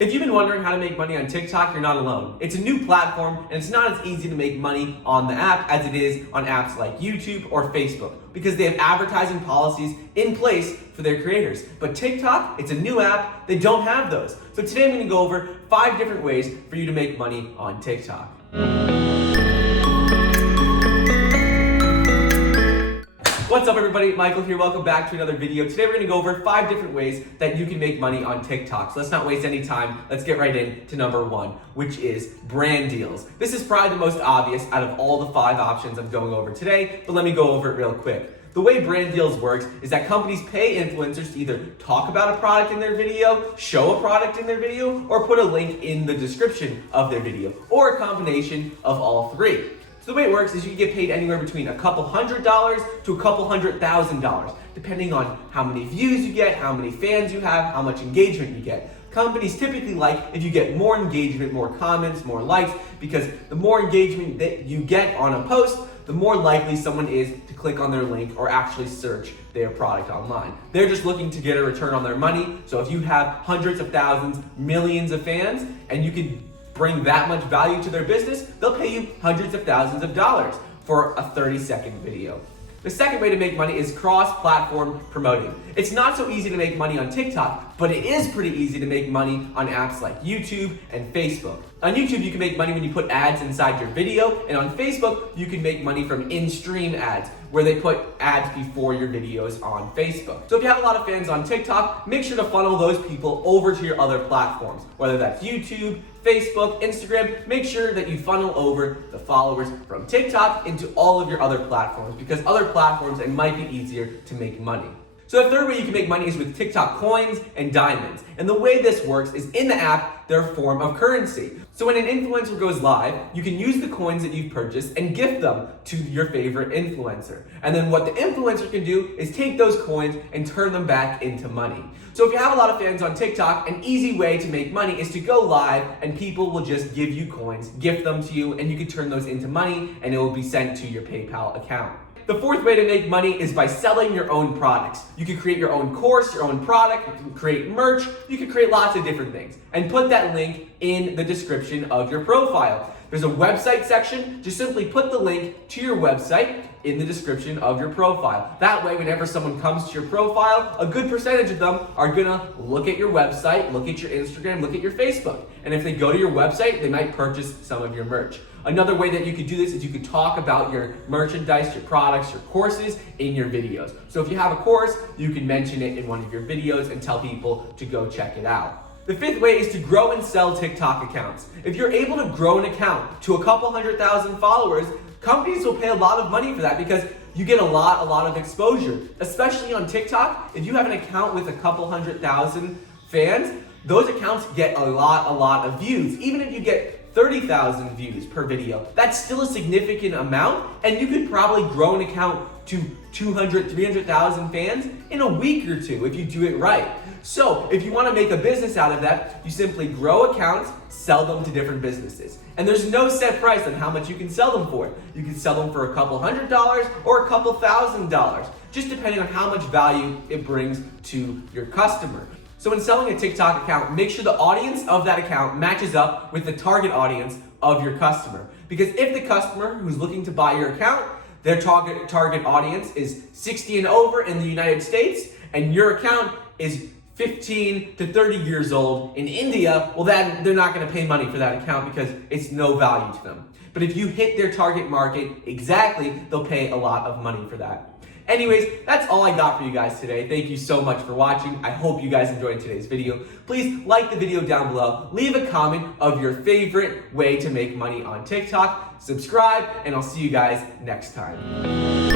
If you've been wondering how to make money on TikTok, you're not alone. It's a new platform, and it's not as easy to make money on the app as it is on apps like YouTube or Facebook, because they have advertising policies in place for their creators. But TikTok, it's a new app, they don't have those. So today I'm gonna go over 5 different ways for you to make money on TikTok. What's up everybody, Michael here, welcome back to another video. Today we're gonna go over 5 different ways that you can make money on TikTok. So let's not waste any time, let's get right into number 1, which is brand deals. This is probably the most obvious out of all the 5 options I'm going over today, but let me go over it real quick. The way brand deals works is that companies pay influencers to either talk about a product in their video, show a product in their video, or put a link in the description of their video, or a combination of all 3. So the way it works is you get paid anywhere between a couple $100s to a couple $100,000, depending on how many views you get, how many fans you have, how much engagement you get. Companies typically like if you get more engagement, more comments, more likes, because the more engagement that you get on a post, the more likely someone is to click on their link or actually search their product online. They're just looking to get a return on their money. So if you have hundreds of thousands, millions of fans, and you can bring that much value to their business, they'll pay you hundreds of thousands of dollars for a 30-second video. The second way to make money is cross-platform promoting. It's not so easy to make money on TikTok, but it is pretty easy to make money on apps like YouTube and Facebook. On YouTube, you can make money when you put ads inside your video, and on Facebook, you can make money from in-stream ads, where they put ads before your videos on Facebook. So if you have a lot of fans on TikTok, make sure to funnel those people over to your other platforms, whether that's YouTube, Facebook, Instagram. Make sure that you funnel over the followers from TikTok into all of your other platforms, because other platforms, it might be easier to make money. So the third way you can make money is with TikTok coins and diamonds. And the way this works is in the app, they're a form of currency. So when an influencer goes live, you can use the coins that you've purchased and gift them to your favorite influencer. And then what the influencer can do is take those coins and turn them back into money. So if you have a lot of fans on TikTok, an easy way to make money is to go live and people will just give you coins, gift them to you, and you can turn those into money and it will be sent to your PayPal account. The fourth way to make money is by selling your own products. You can create your own course, your own product, you can create merch, you can create lots of different things. And put that link in the description of your profile. There's a website section, just simply put the link to your website in the description of your profile. That way, whenever someone comes to your profile, a good percentage of them are gonna look at your website, look at your Instagram, look at your Facebook. And if they go to your website, they might purchase some of your merch. Another way that you could do this is you could talk about your merchandise, your products, your courses in your videos. So if you have a course, you can mention it in one of your videos and tell people to go check it out. The fifth way is to grow and sell TikTok accounts. If you're able to grow an account to a couple 100,000 followers, companies will pay a lot of money for that because you get a lot of exposure. Especially on TikTok, if you have an account with a couple 100,000 fans, those accounts get a lot of views. Even if you get 30,000 views per video, that's still a significant amount, and you could probably grow an account to 200, 300,000 fans in a week or 2 if you do it right. So if you want to make a business out of that, you simply grow accounts, sell them to different businesses. And there's no set price on how much you can sell them for. You can sell them for a couple $100s or a couple $1,000, just depending on how much value it brings to your customer. So when selling a TikTok account, make sure the audience of that account matches up with the target audience of your customer. Because if the customer who's looking to buy your account, their target audience is 60 and over in the United States, and your account is 15 to 30 years old in India, well then they're not gonna pay money for that account because it's no value to them. But if you hit their target market exactly, they'll pay a lot of money for that. Anyways, that's all I got for you guys today. Thank you so much for watching. I hope you guys enjoyed today's video. Please like the video down below. Leave a comment of your favorite way to make money on TikTok. Subscribe, and I'll see you guys next time.